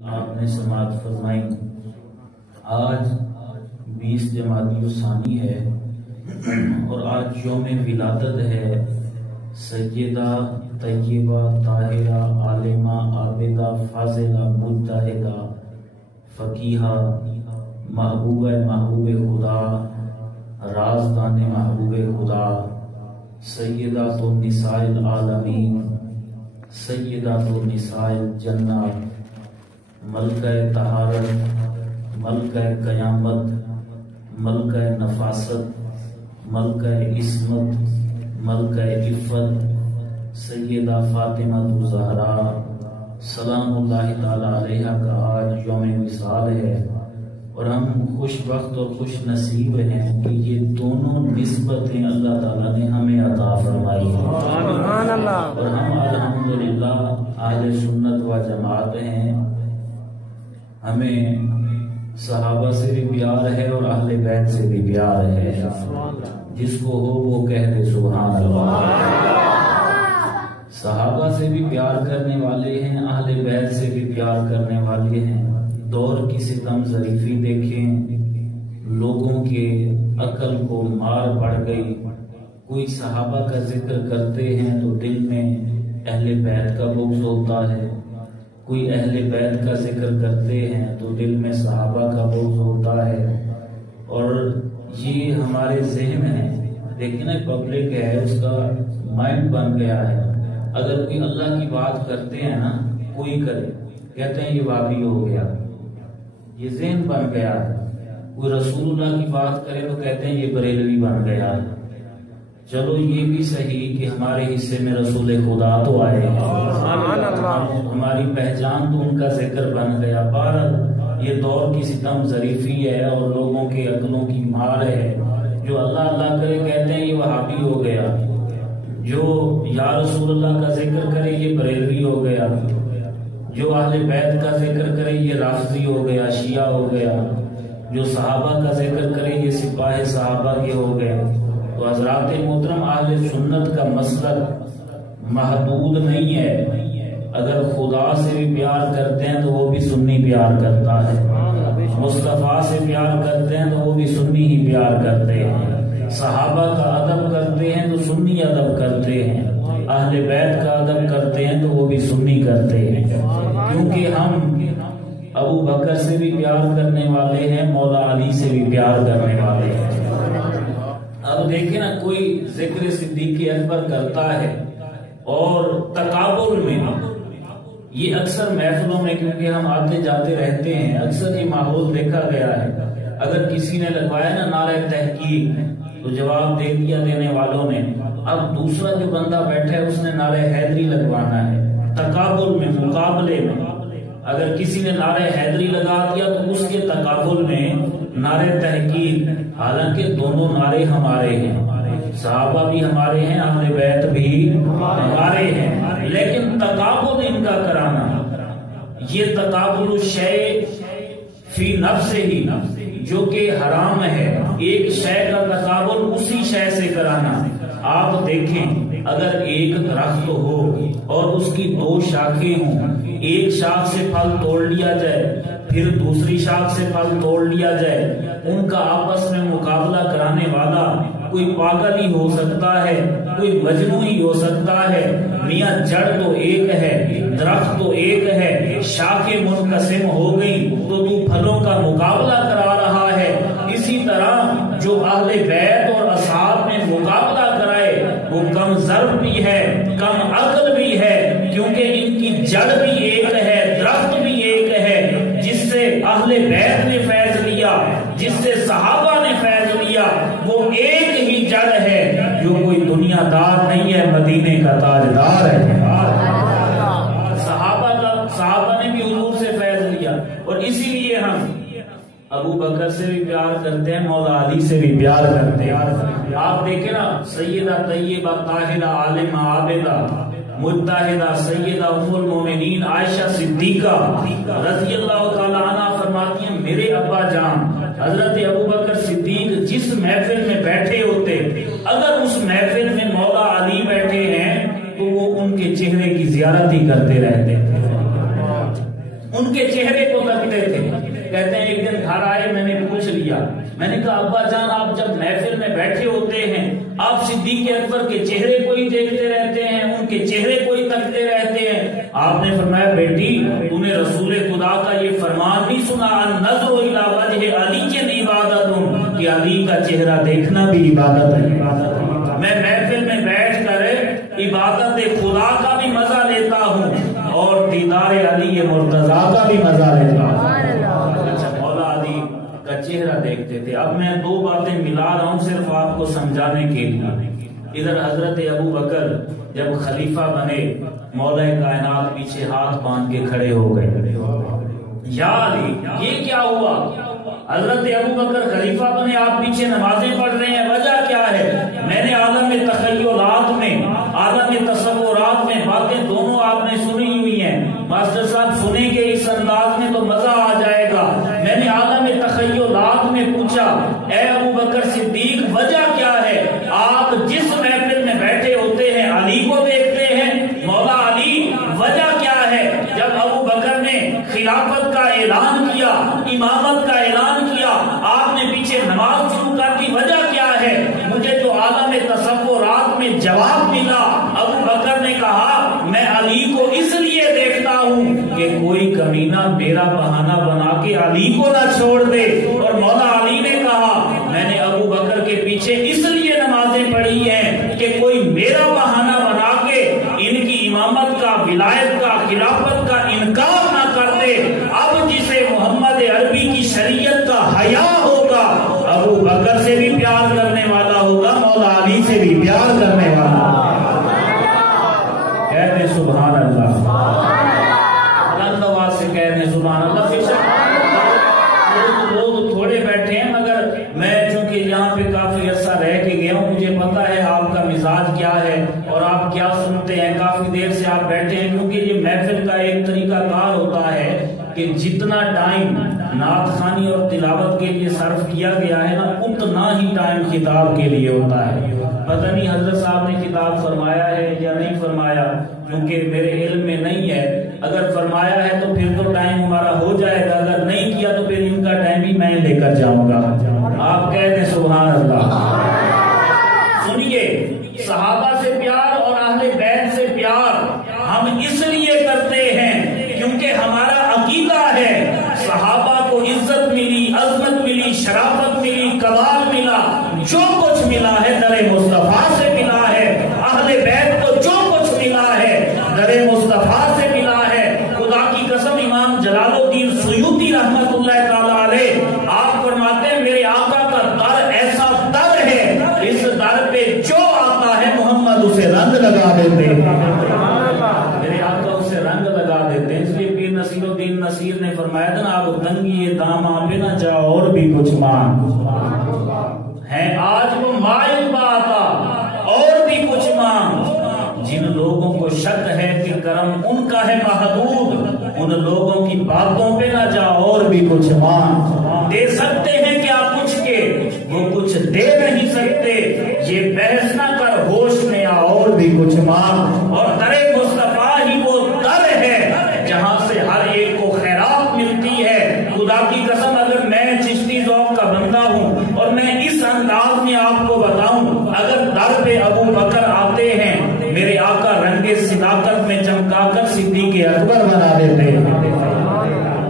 آپ نے سماعت فرمائی۔ آج 20 جمادی الثانی ہے اور آج یوم ولادت ہے سیدہ طیبہ طاہرہ عالمہ عابدہ فاضلہ مجتہدہ فقیہہ محبوب خدا رازدان محبوب خدا سیدہ النساء العالمین سیدہ النساء الجنہ ملکہ طہارت ملکہ قیامت ملکہ نفاست ملکہ عصمت ملکہ عفت سیدہ فاطمہ الزہراء سلام اللہ تعالی علیہ کا آج یوم وصال ہے اور ہم خوش وقت اور خوش نصیب ہیں کہ یہ دونوں نسبتیں اللہ تعالیٰ نے ہمیں عطا فرمائی ہیں اور ہم الحمدللہ اہل سنت و جماعت ہیں۔ ہمیں صحابہ سے بھی پیار ہے اور اہل بیت سے بھی پیار ہے، جس کو ہو وہ کہہ دے سبحان اللہ۔ صحابہ سے بھی پیار کرنے والے ہیں، اہل بیت سے بھی پیار کرنے والے ہیں۔ دور کی ستم ظریفی دیکھیں، لوگوں کے عقل کو مار پڑ گئی۔ کوئی صحابہ کا ذکر کرتے ہیں تو دل میں اہل بیت کا بغض ہوتا ہے، کوئی اہل بیت کا ذکر کرتے ہیں تو دل میں صحابہ کا بغض ہوتا ہے، اور یہ ہمارے ذہن ہے۔ لیکن پبلک ہے، اس کا مائنڈ بن گیا ہے۔ اگر کوئی اللہ کی بات کرتے ہیں نا، کوئی کرے کہتے ہیں یہ وہابی ہو گیا، یہ ذہن بن گیا ہے۔ کوئی رسول اللہ کی بات کرے تو کہتے ہیں یہ بریلوی بن گیا ہے۔ چلو یہ بھی صحیح کہ ہمارے حصے میں رسول خدا تو آئے ہیں، ہماری پہچان تو ان کا ذکر بن گیا۔ بہرحال یہ دور کی ستم ظریفی ہے اور لوگوں کے عقلوں کی مار ہے۔ جو اللہ اللہ کرے کہتے ہیں یہ وہابی ہو گیا، جو یا رسول اللہ کا ذکر کرے یہ بریلوی ہو گیا، جو اہل بیت کا ذکر کرے یہ رافضی ہو گیا، شیعہ ہو گیا، جو صحابہ کا ذکر کرے یہ سپاہ صحابہ کے ہو گئے۔ تو حضرات محترم، اہل سنت کا مسلک محدود نہیں ہے۔ اگر خدا سے بھی پیار کرتے ہیں تو وہ بھی سنی پیار کرتا ہے، مصطفیٰ سے پیار کرتے ہیں تو وہ بھی سنی ہی پیار کرتے ہیں، صحابہ کا ادب کرتے ہیں تو سنی ادب کرتے ہیں، اہل بیت کا ادب کرتے ہیں تو وہ بھی سنی کرتے ہیں، کیونکہ ہم ابو بکر سے بھی پیار کرنے والے ہیں، مولا علی سے بھی پیار کرنے والے ہیں۔ اب دیکھیں نا، کوئی ذکر صدیق اکبر کرتا ہے اور تقابل میں یہ اکثر محفلوں میں، کیونکہ ہم آتے جاتے رہتے ہیں، اکثر یہ ماحول دیکھا گیا ہے۔ اگر کسی نے لگوایا نا نعرہ تحقیق تو جواب دے دیا دینے والوں نے، اب دوسرا جو بندہ بیٹھا ہے اس نے نعرہ حیدری لگوانا ہے۔ تقابل میں، مقابلے میں اگر کسی نے نعرہ حیدری لگا دیا تو اس کے تقابل میں نعرہ تحقیق، حالانکہ دونوں نعرے ہمارے ہیں، صحابہ بھی ہمارے ہیں، اہل بیت بھی ہمارے ہیں، لیکن تقابل ان کا کرانا، یہ تقابل الشیء فی نفسہ ہی، جو کہ حرام ہے، ایک شے کا تقابل اسی شے سے کرانا۔ آپ دیکھیں، اگر ایک درخت ہو اور اس کی دو شاخیں ہوں، ایک شاخ سے پھل توڑ لیا جائے، پھر دوسری شاخ سے پھل توڑ لیا جائے، ان کا آپس میں مقابلہ کرانے والا کوئی پاگل ہی ہو سکتا ہے، کوئی مجنون ہی ہو سکتا ہے۔ میاں جڑ تو ایک ہے، درخت تو ایک ہے، شاخیں منقسم ہو گئی تو پھلوں کا مقابلہ کرا رہا ہے۔ اسی طرح جو اہل بیت اور اصحاب میں مقابلہ کرائے وہ کم ضرب بھی ہے، کم عقل بھی ہے، کیونکہ ان کی جڑ بھی ایک ہے، درخت بھی ایک ہے۔ جس سے اہل بیت نے فیض لیا، جس سے صحابہ نے فیض لیا، وہ ایک ہی جڑ ہے، جو کوئی دنیا دار نہیں ہے، مدینے کا تاجدار ہے۔ صحابہ نے بھی حضور سے فیض لیا، اور اسی لیے ہم ابو بکر سے بھی پیار کرتے ہیں، مولا علی سے بھی پیار کرتے ہیں۔ آپ دیکھیں نا، سیدہ طیبہ طاہرہ عالمہ عابدہ مجتہدہ سیدہ ام المومنین عائشہ صدیقہ رضی اللہ تعالی عنہ فرماتی ہیں، میرے ابا جان حضرت ابو بکر صدیق جس محفل میں بیٹھے ہوتے، اگر اس محفل میں مولا علی بیٹھے ہیں تو وہ ان کے چہرے کی زیارت ہی کرتے رہتے، ان کے چہرے کو تکتے تھے. کہتے ہیں ایک دن گھر آئے, میں نے پوچھ لیا, میں نے کہا ابا جان آپ جب محفل میں بیٹھے ہوتے ہیں آپ صدیق اکبر کے چہرے کو ہی دیکھتے رہتے ہیں, ان کے چہرے کو ہی تکتے رہتے ہیں. آپ نے فرمایا بیٹی تو نے رسول خدا کا یہ فرمان نہیں سنا, النظر الی وجہ علی عبادت, کہ علی کا چہرہ دیکھنا بھی عبادت ہے. میں محفل میں بیٹھ کر عبادت خدا کا بھی مزہ لیتا ہوں اور دیدار علی مرتضیٰ کا بھی مزہ لیتا ہوں. اچھا, مولا علی کا چہرہ دیکھتے تھے. اب میں دو باتیں ملا رہا ہوں صرف آپ کو سمجھانے کے لیے. ادھر حضرت ابو بکر جب خلیفہ بنے, مولا کائنات پیچھے ہاتھ باندھ کے کھڑے ہو گئے, یا علی یہ کیا ہوا؟ حضرت ابو بکر خلیفہ بنے, آپ پیچھے نمازیں پڑھ رہے ہیں, وجہ کیا ہے؟ میں نے عالم تخیلات میں, عالم تصورات میں باتیں دونوں آپ نے سنی ہوئی ہیں. ماسٹر صاحب سنیں گے اس انداز میں تو مزہ آ جائے گا. میں نے عالم تخیلات میں پوچھا, اے ابو بکر صدیق وجہ کیا ہے؟ آپ جس محفل میں بیٹھے ہوتے ہیں علی کو دیکھتے ہیں, مولا علی وجہ کیا ہے؟ جب ابو بکر نے خلافت کا اعلان کیا, امامت کا اعلان کیا, آپ نے پیچھے نماز شروع کر دی, وجہ کیا ہے؟ مجھے جو عالم تصورات میں جواب ملا, ابو بکر نے کہا میں علی کو اس لیے دیکھتا ہوں کہ کوئی کمینہ میرا بہانہ بنا کے علی کو نہ چھوڑ دے. اور مولا علی نے کہا میں نے ابو بکر کے پیچھے اس لیے نمازیں پڑھی ہیں کہ کوئی میرا بہانہ بنا کے ان کی امامت کا, ولایت کا, خلافت کا انکار نہ کر دے. اب جسے محمد عربی کی شریعت کا حیا ہوگا, ابو بکر سے بھی پیار کرنے والا ہوگا, مولا علی سے بھی پیار کرنے والا ہوگا. کہتے سبحان اللہ, بلند آواز سے کہتے سبحان اللہ. لوگ تھوڑے بیٹھے ہیں مگر میں چونکہ یہاں پہ کافی عرصہ رہ کے گیا ہوں, مجھے پتا ہے آپ کا مزاج کیا ہے اور آپ کیا سنتے ہیں. کافی دیر سے آپ بیٹھے ہیں کیونکہ یہ محفل کا ایک طریقہ کار ہوتا ہے کہ جتنا ٹائم نعت خوانی اور تلاوت کے لیے صرف کیا گیا ہے نا, اتنا ہی ٹائم خطاب کے لیے ہوتا ہے. پتہ نہیں حضرت صاحب نے خطاب فرمایا ہے یا نہیں فرمایا, کیونکہ میرے علم میں نہیں ہے. اگر فرمایا ہے تو پھر تو ٹائم ہمارا ہو جائے گا, اگر نہیں کیا تو پھر ان کا ٹائم بھی میں لے کر جاؤں گا. آپ کہتے ہیں سبحان اللہ. سنیے, صحابہ سے پیار اور اہل بیت سے پیار ہم اس لیے کرتے ہیں کیونکہ ہمارا عقیدہ ہے صحابہ کو عزت ملی, عظمت ملی, شرافت ملی, کمال ملا, جو کچھ ملا ہے در مصطفیٰ سے ملا ہے. اہل بیت کو جو کچھ ملا ہے در مصطفیٰ سے ملا ہے. خدا کی قسم امام جلال الدین سیوطی رحمت اللہ تعالی علیہ آپ فرماتے ہیں میرے آقا کا در ایسا در ہے, اس در پہ جو آتا ہے محمد اسے رنگ لگا دیتے ہیں. میرے آقا اسے رنگ لگا دیتے ہیں. اس لیے پیر نصیر الدین نصیر نے فرمایا تھا نا, آپ دنگی داماں پہ نہ جاؤ اور بھی کچھ مانگ ہے, آج وہ مائل باتا اور بھی کچھ مانگ. جن لوگوں کو شک ہے کہ کرم ان کا ہے محدود, ان لوگوں کی باتوں پہ نہ جاؤ اور بھی کچھ مانگ. دے سکتے ہیں کیا کچھ کے, وہ کچھ دے نہیں سکتے, یہ بحث نہ کر ہوش میں آ اور بھی کچھ مانگ. اور در مصطفیٰ ہی وہ در ہے جہاں سے ہر ایک کو خیرات ملتی ہے. خدا کی قسم اگر میں چشتی ذوق کا بندہ ہوں اور میں اس انداز میں آپ کو بتاؤں, اگر در پہ ابو بکر آتے ہیں میرے آقا رنگ صداقت میں چمکا کر صدیق اکبر بنا دیتے ہیں.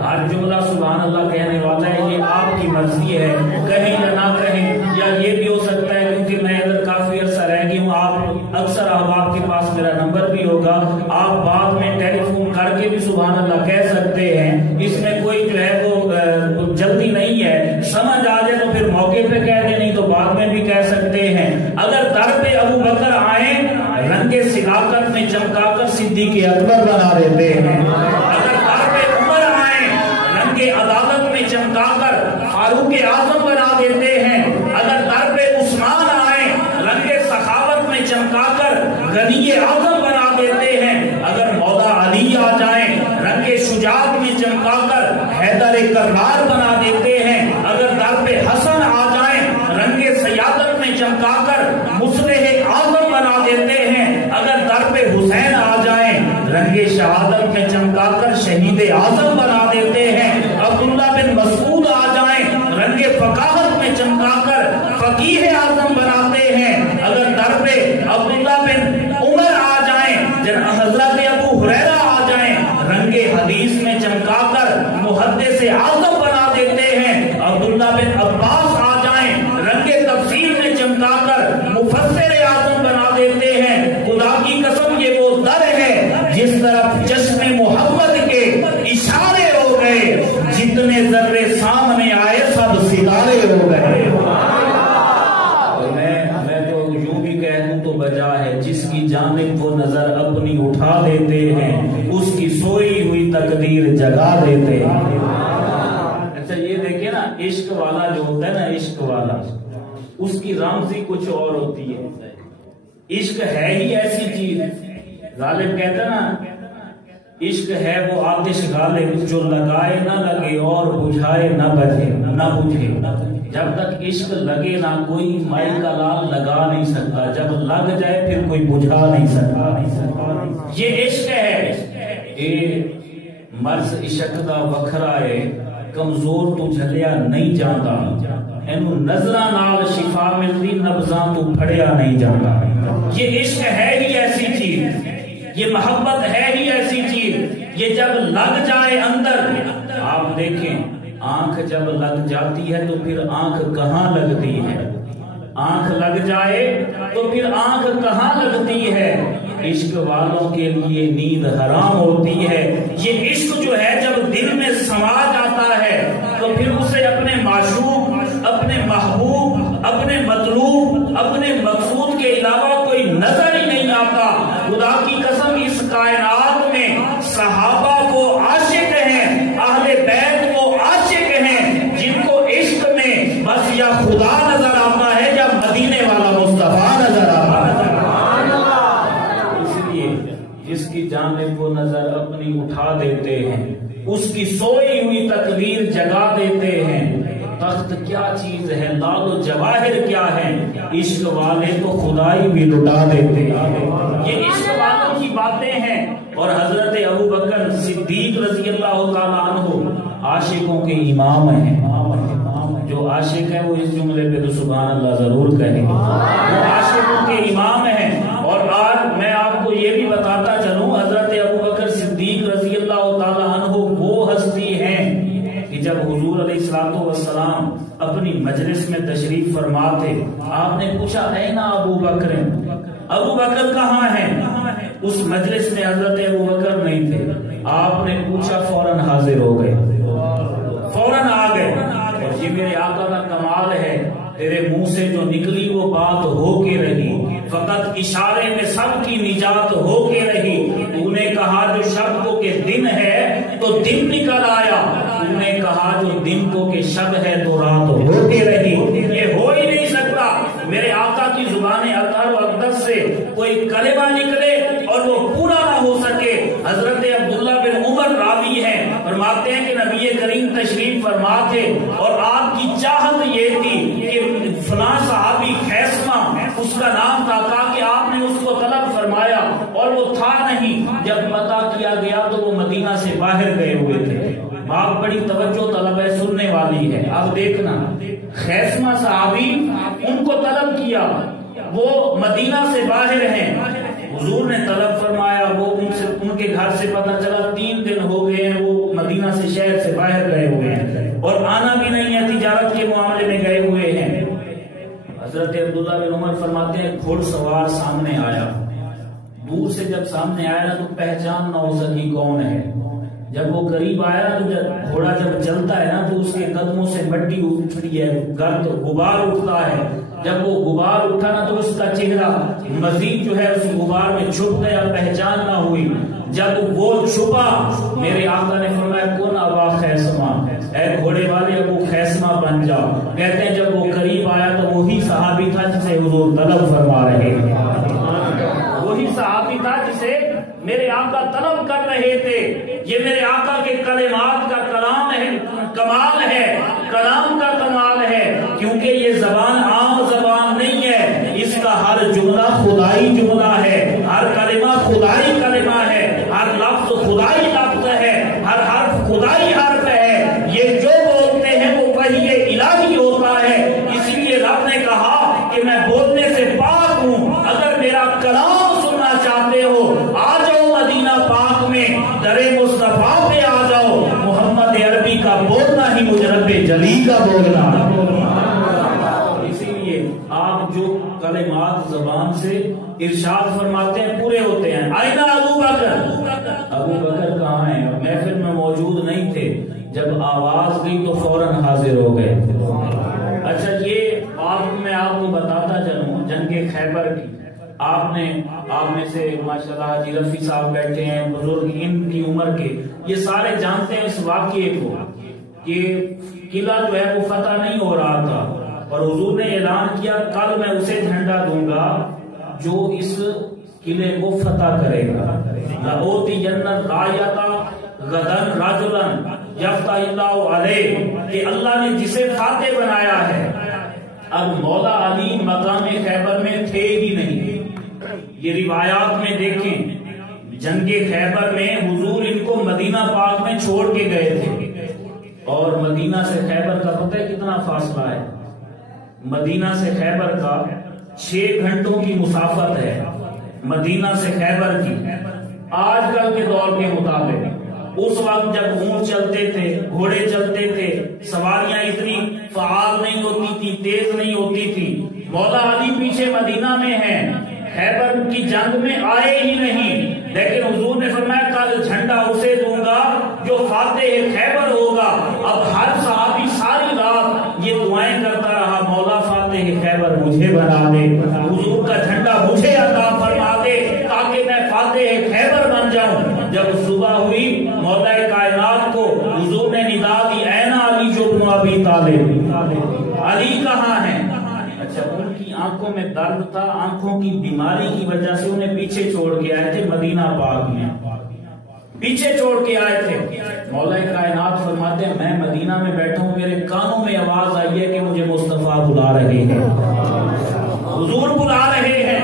ہر جملہ سبحان اللہ کہنے والا ہے, یہ آپ کی مرضی ہے, کہیں یا نہ کہیں. یا یہ بھی ہو سکتا ہے کیونکہ میں ادھر کافی عرصہ رہ گئی ہوں, آپ اکثر آپ کے پاس میرا نمبر بھی ہوگا, آپ بعد میں ٹیلی فون کر کے بھی سبحان اللہ کہہ سکتے ہیں. اس میں کوئی جو ہے وہ جلدی نہیں ہے, سمجھ آ جائے تو پھر موقع پہ کہہ دیں, نہیں تو بعد میں بھی کہہ سکتے ہیں. اگر در پہ ابو بکر آئیں رنگ صداقت میں چمکا کر صدیق اکبر بنا دیتے ہیں. اگر در پہ عمر آئیں رنگ عدالت میں چمکا کر فاروق اعظم بنا دیتے ہیں. اگر در پہ عثمان آئیں رنگ سخاوت میں چمکا کر غنی اعظم بنا دیتے ہیں. اگر مولا علی آ جائیں رنگ شجاعت میں چمکا کر حیدر کرار بنا دیتے ہیں. اگر در پہ حسن آ جائیں رنگ سیادت میں چمکا کر مصلح اعظم بنا دیتے ہیں. اگر در پہ حسین آ جائیں رنگ شہادت میں چمکا کر شہید اعظم بنا محدث اعظم بنا دیتے ہیں، عبداللہ بن عباس آ جائیں رنگ تفسیر میں چمکا کر مفسر اعظم بنا دیتے ہیں۔ خدا کی قسم یہ وہ در ہے جس طرف چشم محمد کے اشارے ہو گئے، جتنے ذرے سامنے آئے سب ستارے ہو گئے۔ میں تو یوں بھی کہہ دوں تو بجا ہے، جس کی جانب وہ نظر اپنی اٹھا دیتے ہیں اس کی سوئی ہوئی تقدیر جگا دیتے ہیں۔ اچھا یہ دیکھیں نا، عشق والا جو ہوتا ہے نا، عشق والا اس کی رمزی کچھ اور ہوتی ہے۔ عشق ہے ہی ایسی چیز، غالب کہتا ہے نا، عشق ہے وہ آتش غالب جو لگائے نہ لگے اور بجھائے نہ بجھے نہ بجھے۔ جب تک عشق لگے نہ کوئی مائی کا لال لگا نہیں سکتا، جب لگ جائے پھر کوئی بجھا نہیں سکتا۔ یہ عشق ہے۔ اے مرس عشق دا وکھرا ہے، کمزور تو جھلیا نہیں جاتا، اینو نظراں نال شفا ملتی، نبضاں تو پھڑیا نہیں جاتا۔ یہ عشق ہے ہی ایسی چیز، یہ محبت ہے ہی ایسی چیز، یہ جب لگ جائے اندر، آپ دیکھیں آنکھ جب لگ جاتی ہے تو پھر آنکھ کہاں لگتی ہے؟ آنکھ لگ جائے تو پھر آنکھ کہاں لگتی ہے؟ عشق والوں کے لیے نیند حرام ہوتی ہے۔ یہ عشق جو ہے جب دل میں سما جاتا ہے تو پھر اسے اپنے معشوق، اپنے محبوب، اپنے مطلوب، اپنے مقصود کے علاوہ کوئی نظر ہی نہیں آتا۔ خدا کی قسم اس کائنات میں صحابہ کو عاشق ہیں، اہل بیت کو عاشق ہیں، جن کو عشق میں بس یا خدا نظر آتا ہے یا مدینے والا مصطفیٰ نظر آتا ہے۔ اس لیے جس کی جانب وہ نظر اپنی اٹھا دیتے ہیں اس کی سوئی ہوئی تقدیر جگا دیتے ہیں۔ تخت کیا چیز ہے، لال و جواہر کیا ہے، عشق والے تو خدائی بھی لٹا دیتے ہیں۔ یہ عشق والوں کی باتیں ہیں۔ اور حضرت ابو بکر صدیق رضی اللہ تعالیٰ عنہ عاشقوں کے امام ہیں۔ جو عاشق ہے وہ اس جملے پہ تو سبحان اللہ ضرور کہیں، وہ عاشقوں کے امام ہیں۔ اور آج میں آپ کو یہ بھی بتاتا چلوں، حضرت ابو بکر صدیق رضی اللہ تعالیٰ عنہ وہ ہستی ہیں کہ جب حضور علیہ السلام اپنی مجلس میں تشریف فرما تھے، آپ نے پوچھا اینا ابو بکر، ابو بکر کہاں ہیں؟ اس مجلس میں حضرت ابو بکر نہیں تھے۔ آپ نے پوچھا، فوراً حاضر ہو گئے، فوراً آ گئے۔ اور یہ میرے آقا کا کمال ہے، تیرے منہ سے جو نکلی وہ بات ہو کے رہی، فقط اشارے میں سب کی نجات ہو کے رہی۔ تو نے کہا جو شب کو کہ دن ہے تو دن نکل آیا، تو نے کہا جو دن کو کہ شب ہے تو رات ہو کے رہی۔ یہ ہو ہی نہیں سکتا میرے آقا کی زبان اطہر و اقدس سے کوئی کلمہ نکلے اور وہ پورا نہ ہو سکے۔ حضرت عبداللہ بن عمر راوی ہیں، فرماتے ہیں کہ نبی کریم تشریف فرما تھے اور آپ کی چاہت یہ تھی کہ فلاں صحابی خیسمہ اس کا نام تھا، کہ آپ نے اس کو طلب فرمایا اور وہ تھا نہیں۔ جب پتہ کیا گیا تو وہ مدینہ سے باہر گئے ہوئے تھے۔ آپ بڑی توجہ طلب ہے، سننے والی ہے، آپ دیکھنا، خیسمہ صحابی ان کو طلب کیا، وہ مدینہ سے باہر ہیں۔ حضور نے طلب فرمایا، وہ ان کے گھر سے پتہ چلا 3 دن ہو گئے ہیں، وہ مدینہ سے شہر سے باہر گئے ہوئے ہیں اور آنا بھی نہیں ہے، تجارت کے معاملے میں گئے ہوئے ہیں۔ حضرت عبداللہ بن عمر فرماتے ہیں گھوڑ سوار سامنے آیا، دور سے جب سامنے آیا نا تو پہچان نہ ہو سکی کون ہے۔ جب وہ قریب آیا نا تو گھوڑا جب چلتا ہے نا تو اس کے قدموں سے مٹی اٹھتی ہے، گرد غبار اٹھتا ہے۔ جب وہ غبار اٹھا نا تو اس کا چہرہ مزید جو ہے اس غبار میں چھپ گیا، پہچان نہ ہوئی۔ جب وہ چھپا میرے آقا نے فرمایا کون ابا خیسمہ، اے گھوڑے والے ابو خیسمہ بن جا۔ کہتے ہیں جب وہ قریب آیا تو وہی صحابی تھا جسے حضور طلب فرما رہے ہیں، وہی صحابی تھا جسے میرے آقا طلب کر رہے تھے۔ یہ میرے آقا کے کلمات کا کلام ہے، کمال ہے، کلام کا کمال ہے، کیونکہ یہ زبان عام زبان نہیں ہے، اس کا ہر جملہ خدائی جملہ ہے، ہر کلمہ خدائی کلمہ ہے، ہر لفظ خدائی لفظ ہے، ہر حرف خدائی حرف ہے۔ یہ جو بولتے ہیں وہ وحی الہی ہوتا ہے، اس لیے رب نے کہا کہ میں بولنے سے پاک ہوں، اگر میرا کلام سننا چاہتے ہو آ جاؤ مدینہ پاک میں، در مصطفیٰ پہ آ جاؤ، محمد جلی کا بولنا. اسی لیے آپ جو کلمات زبان سے ارشاد فرماتے ہیں پورے ہوتے ہیں. آئینہ ابو بکر کہاں ہیں؟ محفل میں موجود نہیں تھے، جب آواز گئی تو فوراً حاضر ہو گئے. اچھا یہ میں آپ کو بتاتا چلوں جنگ خیبر کی. آپ میں سے ماشاءاللہ حاجی رفیع صاحب بیٹھے ہیں، بزرگ ان کی عمر کے، یہ سارے جانتے ہیں اس واقعے کو کہ قلعہ جو ہے وہ فتح نہیں ہو رہا تھا، اور حضور نے اعلان کیا کل میں اسے جھنڈا دوں گا جو اس قلعے کو فتح کرے گا. لَأُوتِيَنَّ الرَّايَةَ غَدًا رَجُلًا یفتح اللہ علیہ، کہ اللہ نے جسے فاتح بنایا ہے. اب مولا علی مقام خیبر میں تھے ہی نہیں. یہ روایات میں دیکھیں جنگ خیبر میں حضور ان کو مدینہ پاک میں چھوڑ کے گئے تھے، اور مدینہ سے خیبر کا پتہ ہے کتنا فاصلہ ہے؟ مدینہ سے خیبر کا 6 گھنٹوں کی مسافت ہے. مدینہ سے خیبر کی آج کل کے دور کے مطابق. اس وقت جب اونٹ چلتے تھے، گھوڑے چلتے تھے، سواریاں اتنی فعال نہیں ہوتی تھی، تیز نہیں ہوتی تھی. مولا علی پیچھے مدینہ میں ہیں، خیبر کی جنگ میں آئے ہی نہیں، لیکن حضور نے فرمایا کل جھنڈا اسے دوں گا جو فاتح خیبر ہوگا. اب ہر صحابی ساری رات یہ دعائیں کرتا رہا، مولا فاتح خیبر مجھے بنا دے، حضور کا جھنڈا مجھے عطا فرما دے تاکہ میں فاتح خیبر بن جاؤں. جب صبح ہوئی مولا کائنات کو حضور نے ندا دی، این علی جو ابن ابی طالب، علی کہاں ہیں؟ اچھا ان کی آنکھوں میں درد تھا، آنکھوں کی بیماری کی وجہ سے انہیں پیچھے چھوڑ کے آئے تھے، مدینہ پاک میں پیچھے چھوڑ کے آئے تھے. مولا کائنات فرماتے ہیں میں مدینہ میں بیٹھا ہوں، میرے کانوں میں آواز آئی ہے کہ مجھے مصطفیٰ بلا رہے ہیں، حضور بلا رہے ہیں.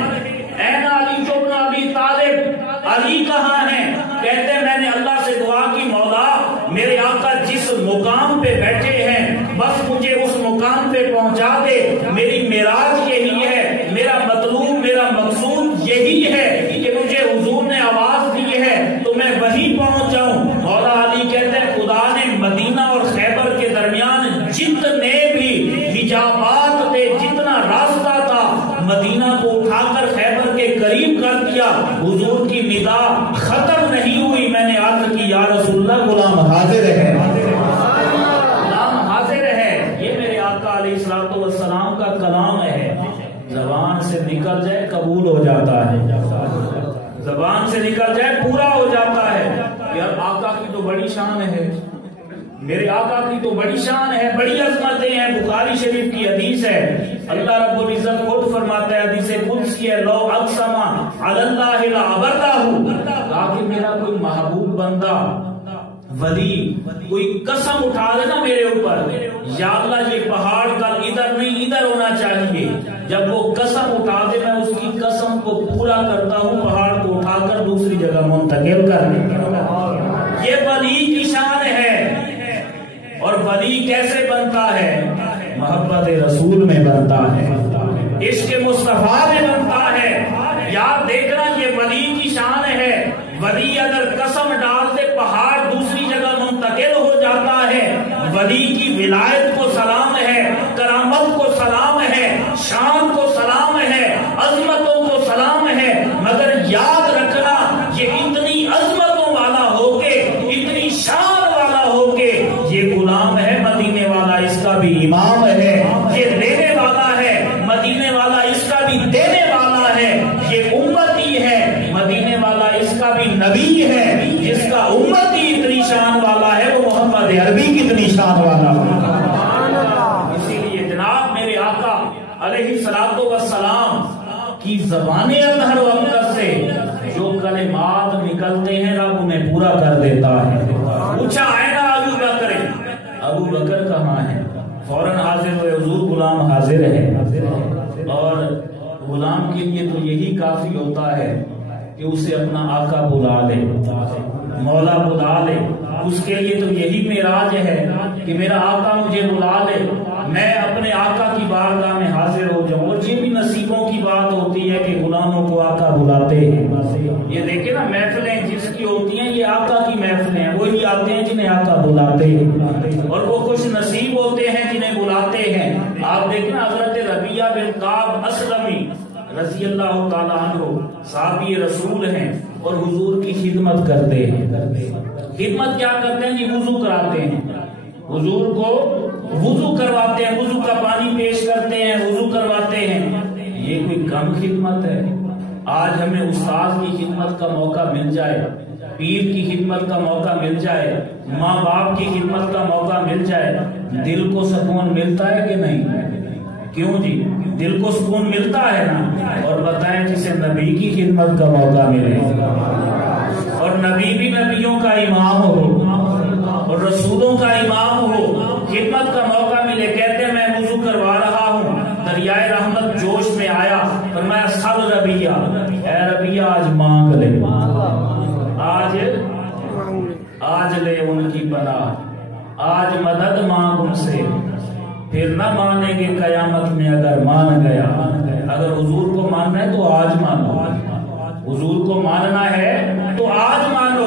این علی جو ابن ابی طالب، علی کہاں ہیں؟ کہتے ہیں میں نے اللہ سے دعا کی، مولا میرے آقا جس مقام پہ بیٹھے ہیں بس مجھے اس مقام پہ پہنچا دے. میری معراج یہی ہے، میرا مطلوب میرا مقصود یہی ہے کہ مجھے حضور نے آواز دی ہے تو میں وہیں پہنچ جاؤں. مولا علی کہتے ہیں خدا نے مدینہ اور خیبر کے درمیان جتنے بھی حجابات تھے، جتنا راستہ تھا، مدینہ کو اٹھا کر خیبر کے قریب کر دیا. حضور کی ندا ختم نہیں ہوئی. میں نے عرض کی یا رسول اللہ غلام حاضر ہے، غلام حاضر ہے. یہ میرے آقا علیہ السلام کا کلام ہے. زبان سے نکل جائے قبول ہو جاتا ہے، زبان سے نکل جائے پورا ہو جاتا ہے. یار آقا کی تو بڑی شان ہے، میرے آقا کی تو بڑی شان ہے، بڑی عظمتیں ہیں. بخاری شریف کی حدیث ہے، اللہ رب العزت خود فرماتا ہے، حدیث قدسی ہے، لو اقسم علی اللہ لابرہ، تاکہ میرا کوئی محبوب بندہ ولی کوئی قسم اٹھا دے نا میرے اوپر، یا اللہ یہ پہاڑ کل ادھر نہیں ادھر ہونا چاہیے، جب وہ قسم اٹھا دے میں اس کی قسم کو پورا کرتا ہوں، پہاڑ کو اٹھا کر دوسری جگہ منتقل کرنے کا. یہ ولی کی شان ہے. اور ولی کیسے بنتا ہے؟ محبت رسول میں بنتا ہے، عشق مصطفیٰ میں بنتا ہے. یاد دیکھنا یہ ولی کی شان ہے. ولی اگر قسم ڈال دے پہاڑ دوسری جگہ منتقل ہو جاتا ہے. ولی کی ولایت کو سلام ہے، کرامت کو سلام ہے، شان کو سلام ہے، عظمتوں کو سلام ہے. مگر یاد رکھنا یہ اتنی عظمتوں والا ہو کے، اتنی شان والا ہو کے یہ غلام ہے، مدینے والا اس کا بھی امام ہے. یہ لینے والا ہے، مدینے والا اس کا بھی دینے والا ہے. یہ امتی ہے، مدینے والا اس کا بھی نبی ہے. جس کا امتی اتنی شان والا ہے وہ محمد عربی کتنی شان والا ہے. اسی لیے جناب میرے آقا علیہ الصلوۃ والسلام کی زبان اطہر و اقدس سے جو کلمات نکلتے ہیں رب انہیں پورا کر دیتا ہے. پوچھا آئینہ ابو بکر، ابو بکر کہاں ہے؟ فوراً حاضر ہوئے، حضور غلام حاضر ہے. اور غلام کے لیے تو یہی کافی ہوتا ہے کہ اسے اپنا آقا بلا لے. مولا بلا لے، اس کے لیے تو یہی معراج ہے کہ میرا آقا مجھے بلا لے، میں اپنے آقا کی بارگاہ میں حاضر ہو جاؤں۔ اور یہ بھی نصیبوں کی بات ہوتی ہے کہ غلاموں کو آقا بلاتے ہیں۔ یہ دیکھیں نا، محفلیں جس کی ہوتی ہیں یہ آقا کی محفلیں ہیں، وہی آتے ہیں جنہیں آقا بلاتے ہیں، اور وہ خوش نصیب ہوتے ہیں جنہیں بلاتے ہیں۔ آپ دیکھیں نا، حضرت ربیعہ بن کعب اسلمی رضی اللہ تعالیٰ عنہ صحابی رسول ہیں اور حضور کی خدمت کرتے ہیں۔ خدمت کیا کرتے ہیں جی؟ وضو کراتے ہیں، حضور کو وضو کرواتے ہیں، وضو کا پانی پیش کرتے ہیں، وضو کرواتے ہیں۔ یہ کوئی کم خدمت ہے؟ آج ہمیں استاد کی خدمت کا موقع مل جائے، پیر کی خدمت کا موقع مل جائے، ماں باپ کی خدمت کا موقع مل جائے، دل کو سکون ملتا ہے کہ نہیں؟ کیوں جی؟ دل کو سکون ملتا ہے نا۔ اور بتائیں جسے نبی کی خدمت کا موقع ملے، اور نبی بھی نبیوں کا امام ہو اور رسولوں کا امام ہو، خدمت کا موقع ملے، کہتے ہیں میں وضو کروا رہا ہوں، دریائے رحمت جوش میں آیا، فرمایا سل ربیعہ، اے ربیعہ آج مانگ لے، آج لے ان کی پناہ، آج مدد مانگ ان سے، پھر نہ مانیں گے قیامت میں اگر مان گیا۔ اگر حضور کو ماننا ہے تو آج مانو، حضور کو ماننا ہے تو آج مانو،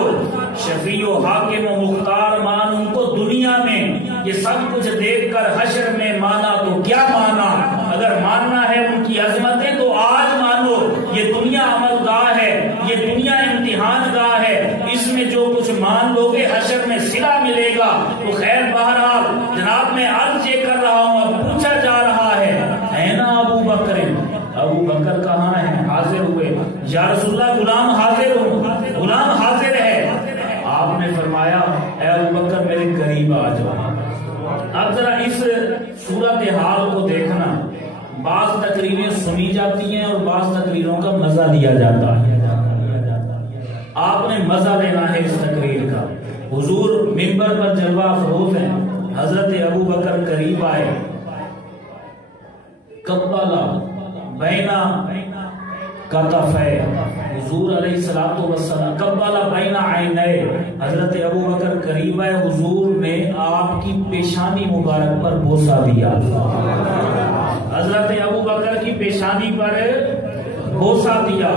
شفیع و حاکم و مختار مان ان کو دنیا میں، یہ سب کچھ دیکھ کر حشر میں مانا تو کیا مانا۔ اگر ماننا ہے ان کی عظمتیں تو آج مانو، یہ دنیا عمل گاہ ہے، یہ دنیا امتحان گاہ ہے، اس میں جو کچھ مان لو گے حشر میں صلہ ملے گا۔ تو خیر بہرحال جناب میں عرض یہ کر رہا ہوں، اب پوچھا جا رہا ہے نا ابو بکر، ابو بکر کہاں ہیں؟ حاضر ہوئے، یا رسول اللہ غلام حاضر ہوں، غلام حاضر ہے۔ آپ نے فرمایا اے ابو بکر میرے قریب آ جاؤ۔ اب ذرا اس صورتحال کو دیکھنا، بعض تقریریں سنی جاتی ہیں اور بعض تقریروں کا مزہ لیا جاتا ہے۔ آپ نے مزہ لینا ہے اس تقریر کا۔ حضور منبر پر جلوہ افروز ہیں، حضرت ابو بکر قریب آئے، قبلہ بینا کتفے، حضور علیہ السلام قبلہ بینا عینے، حضرت ابو بکر قریب آئے، حضور نے آپ کی پیشانی مبارک پر بوسہ دیا، حضرت ابو بکر کی پیشانی پر بوسہ دیا،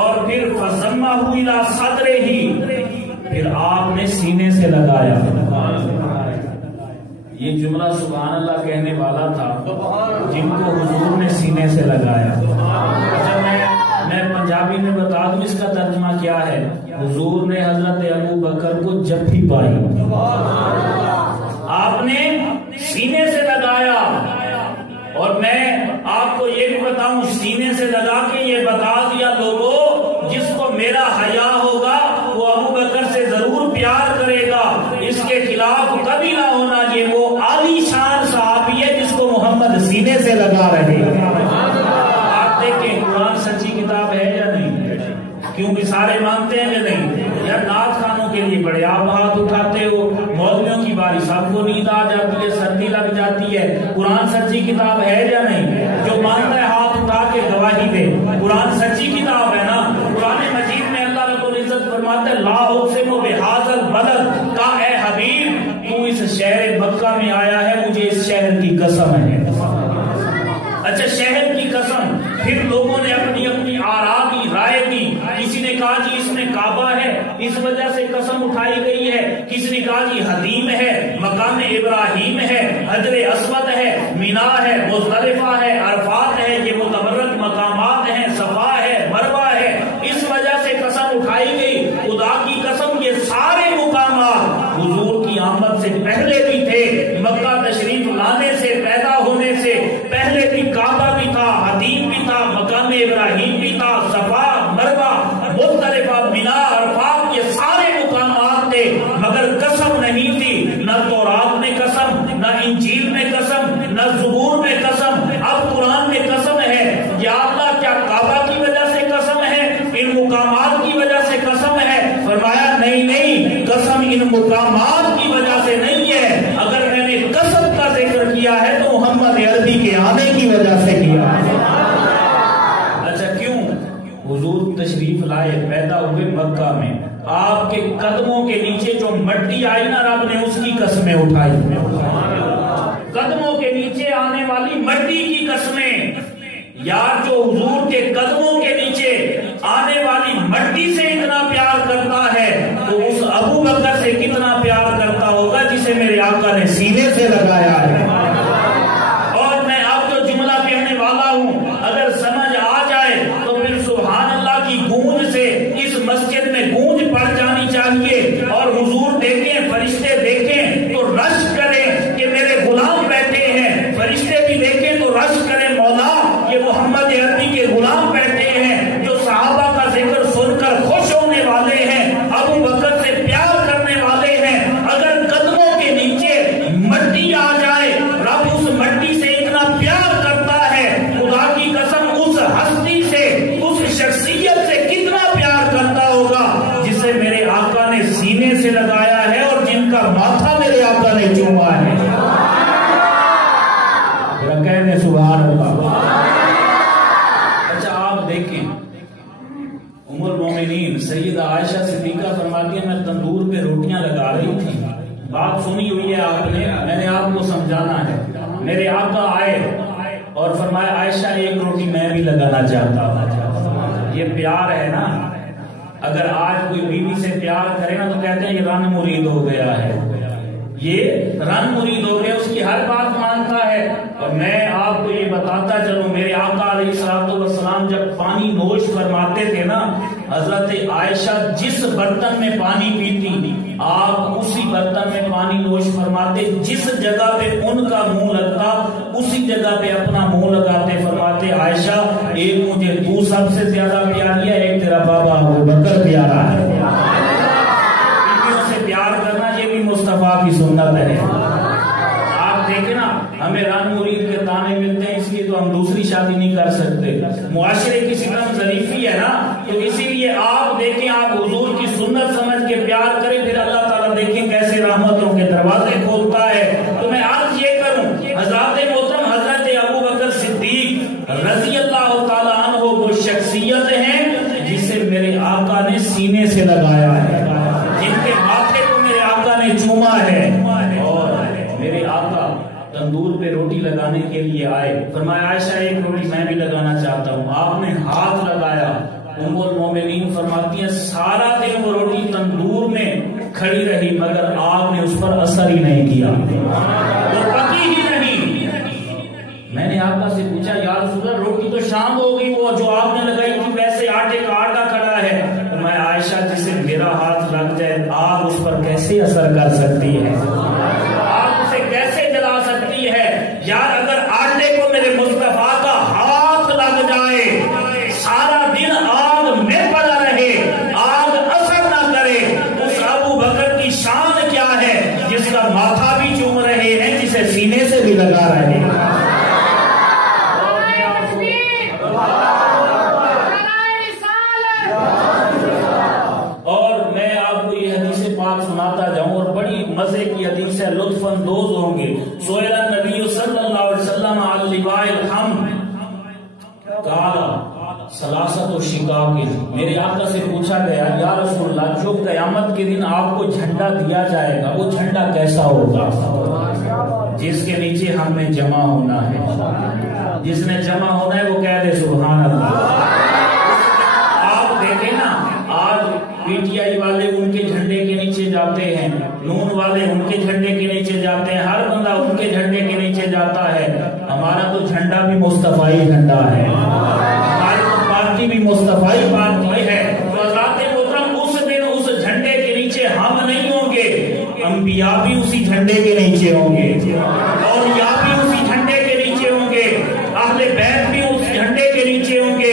اور پھر فضمہ ہوئی لا صدرے ہی، پھر آپ نے سینے سے لگایا۔ یہ جملہ سبحان اللہ کہنے والا تھا جن کو حضور نے سینے سے لگایا۔ اچھا میں پنجابی میں بتا دوں اس کا ترجمہ کیا ہے۔ حضور نے حضرت ابو بکر کو جپھی پائی، آپ نے سینے سے لگایا، اور میں آپ کو یہ بھی بتاؤں، سینے سے لگا کے یہ بتا دیا لوگوں، جس کو میرا حیا ہوگا وہ ابو بکر سے ضرور پیار کرے گا، اس کے خلاف کبھی نہ ہونا۔ یہ وہ عالی شان صحابی ہے جس کو محمد سینے سے لگا رہے ہیں۔ آپ دیکھیں قرآن سچی کتاب ہے یا نہیں؟ کیونکہ سارے مانتے ہیں یا نہیں؟ یا نعت خانوں کے لیے بڑے آپ ہاتھ اٹھاتے ہو، مولویوں کی باری سب کو نیند آ جاتی ہے، سردی لگ جاتی ہے۔ قرآن سچی کتاب ہے یا نہیں؟ جو مانتا ہے ہاتھ اٹھا کے گواہی دے، قرآن سچی کتاب ہے نا۔ قرآن مجید میں اللہ رب العزت فرماتا ہے لا اقسم بہذا البلد، کا اے حبیب تو اس شہر مکہ میں آیا ہے، مجھے اس شہر کی قسم ہے۔ اچھا شہر کی قسم، پھر لوگوں نے اپنی اپنی آراء دی، رائے دی، کسی نے کہا جی اس میں کعبہ ہے اس وجہ سے قسم اٹھائی گئی ہے، کسی نے کہا جی حدیم ہے، مقام ابراہیم ہے، حجر اسود ہے، مینا ہے، مزدلفہ ہے، عرفات ہے، یہ متبرک مقامات ہیں، صفا ہے، مروہ ہے، اس وجہ سے قسم اٹھائی گئی۔ خدا کی قسم یہ سارے مقامات حضور کی آمد سے پہلے بھی تھے، مکہ تشریف لانے سے، پیدا ہونے سے پہلے بھی کعبہ بھی تھا، حدیم بھی تھا، مقام ابراہیم بھی تھا، صفا، مروہ، مزدلفہ، مینا، عرفات، یہ سارے مقامات تھے، مگر قسم نہیں تھی، نہ تورات میں قسم، نہ انجیل میں قسم، نہ زبور میں قسم۔ اب قرآن میں قسم ہے، یا اللہ کیا کعبہ کی وجہ سے قسم ہے، ان مقامات کی وجہ سے قسم ہے؟ فرمایا نہیں نہیں، قسم ان مقامات کی وجہ سے نہیں ہے، اگر میں نے قسم کا ذکر کیا ہے تو محمد عربی کے آنے کی وجہ سے کیا ہے۔ اچھا کیوں؟ حضور تشریف لائے، پیدا ہوئے مکہ میں، آپ کے قدموں کے نیچے جو مٹی آئی نا رب نے اس کی قسمیں اٹھائی، قدموں کے نیچے آنے والی مٹی کی قسمیں، یار جو حضور کے قدموں کے نیچے آنے والی مٹی سے اتنا پیار کرتا ہے تو اس ابو بکر سے کتنا پیار کرتا ہوگا جسے میرے آقا نے سینے سے لگایا ہے۔ اور میں اب جو جملہ کہنے والا ہوں اگر سمجھ آ جائے تو پھر سبحان اللہ کی گونج سے اس مسجد میں گونج پڑ جانی چاہیے، اور حضور دیکھیں، فرشتے دیکھیں تو رش کریں کہ میرے غلام بیٹھے ہیں، فرشتے بھی دیکھیں تو رش کریں مولا یہ محمد عربی کے غلام بیٹھے ہیں جو صحابہ کا ذکر سن کر خوش ہونے والے ہیں، ابو بکر سے پیار کرنے والے ہیں۔ اگر قدموں کے نیچے مٹی آ جائے، رب اس مٹی سے اتنا پیار کرتا ہے، خدا کی قسم اس ہستی سے، اس شخصیت سے کتنا پیار کرتا ہوگا جسے میرے آقا نے سینے سے لگایا ہے اور جن کا ماتھا میرے آقا نے چوما ہے۔ کہنے سبحان اللہ۔ اچھا آپ دیکھیں ام المومنین سیدہ عائشہ صدیقہ فرماتی ہے میں تندور پہ روٹیاں لگا رہی تھی، بات سنی ہوئی ہے آپ نے، میں نے آپ کو سمجھانا ہے۔ میرے آقا آئے اور فرمایا عائشہ ایک روٹی میں بھی لگانا چاہتا ہوں۔ یہ پیار ہے نا، اگر آج کوئی بیوی سے پیار کرے نا تو کہتے ہیں یہ رن مرید ہو گیا ہے، یہ رن مرید ہو گیا، اس کی ہر بات مانتا ہے۔ اور میں آپ کو یہ بتاتا چلوں میرے آقا علیہ السلام جب پانی نوش فرماتے تھے نا، حضرت عائشہ جس برتن میں پانی پیتی آپ اسی برتن میں پانی نوش فرماتے، جس جگہ پہ ان کا منہ لگتا اسی جگہ پہ اپنا منہ لگاتے، فرماتے عائشہ ایک مجھے تو سب سے زیادہ پیاری ہے، ایک تیرا بابا ابو بکر پیارا ہے۔ سے پیار کرنا یہ بھی مصطفیٰ کی سنت ہے۔ آپ دیکھیں نا ہمیں رن مرید کے تانے ملتے ہیں، اس لیے تو ہم دوسری شادی نہیں کر سکتے، معاشرے کی سکم ظریفی ہے نا، تو اسی لیے آپ دیکھیں آپ حضور کی سنت سمجھ کے پیار کریں، پھر اللہ تعالیٰ دیکھیں کیسے رحمتوں کے دروازے کھولتا ہے۔ تو میں آج یہ کروں حضرت محترم حضرت ابو بکر صدیق رضی اللہ تعالیٰ عنہ وہ شخصیت ہیں جسے میرے آقا نے سینے سے لگایا ہے، جن کے ماتھے کو میرے آقا نے چوما ہے۔ اور میرے آقا تندور پہ روٹی لگانے کے لیے آئے، فرمایا عائشہ ایک روٹی میں بھی لگانا چاہتا ہوں، آپ نے ہاتھ لگایا، ام المومنین فرماتی ہیں سارا دن وہ روٹی تندور میں کھڑی رہی مگر آگ نے اس پر اثر ہی نہیں کیا، وہ پکی ہی نہیں۔ میں نے آقا سے پوچھا یا رسول اللہ روٹی تو شام ہو گئی، وہ جو آپ نے لگائی تھی ویسے آٹے کا آٹا کھڑا ہے۔ میں عائشہ جسے میرا ہاتھ لگ جائے آگ اس پر کیسے اثر کر سکتی ہے، آگ اسے کیسے جلا سکتی ہے؟ یار اگر آٹے کو میرے مصطفیٰ کا ہاتھ لگ جائے سارا دن آگ میں پڑا رہے آگ اثر نہ کرے، اس ابو بکر کی شان کیا ہے جس کا ماتھا بھی چوم رہے ہیں، جسے سینے سے بھی لگا رہے ہیں۔ سناتا جاؤں اور بڑی مزے کی حدیث ہے، لطف اندوز ہوں گے۔ سئل النبی صلی اللہ علیہ وسلم عن لواء الحمد قال ثلاثۃ شقاق، میرے آقا سے پوچھا گیا یا رسول اللہ جو قیامت کے دن آپ کو جھنڈا دیا جائے گا وہ جھنڈا کیسا ہوگا؟ جس کے نیچے ہم نے جمع ہونا ہے، جس نے جمع ہونا ہے وہ کہہ دے سبحان اللہ۔ آپ دیکھیں نا آج پی ٹی آئی والے ان کے جھنڈے کے نیچے جاتے ہیں، نون والے ان کے جھنڈے کے نیچے جاتے ہیں، ہر بندہ ان کے جھنڈے کے نیچے جاتا ہے۔ ہمارا تو جھنڈا بھی مصطفیٰ جھنڈا ہے، ہماری تو پارٹی بھی مصطفیٰ پارٹی ہے۔ تو حضرات محترم اس دن اس جھنڈے کے نیچے ہم نہیں ہوں گے، انبیاء بھی اسی جھنڈے کے نیچے ہوں گے، اولیاء بھی اسی جھنڈے کے نیچے ہوں گے، اہل بیت بھی اس جھنڈے کے نیچے ہوں گے،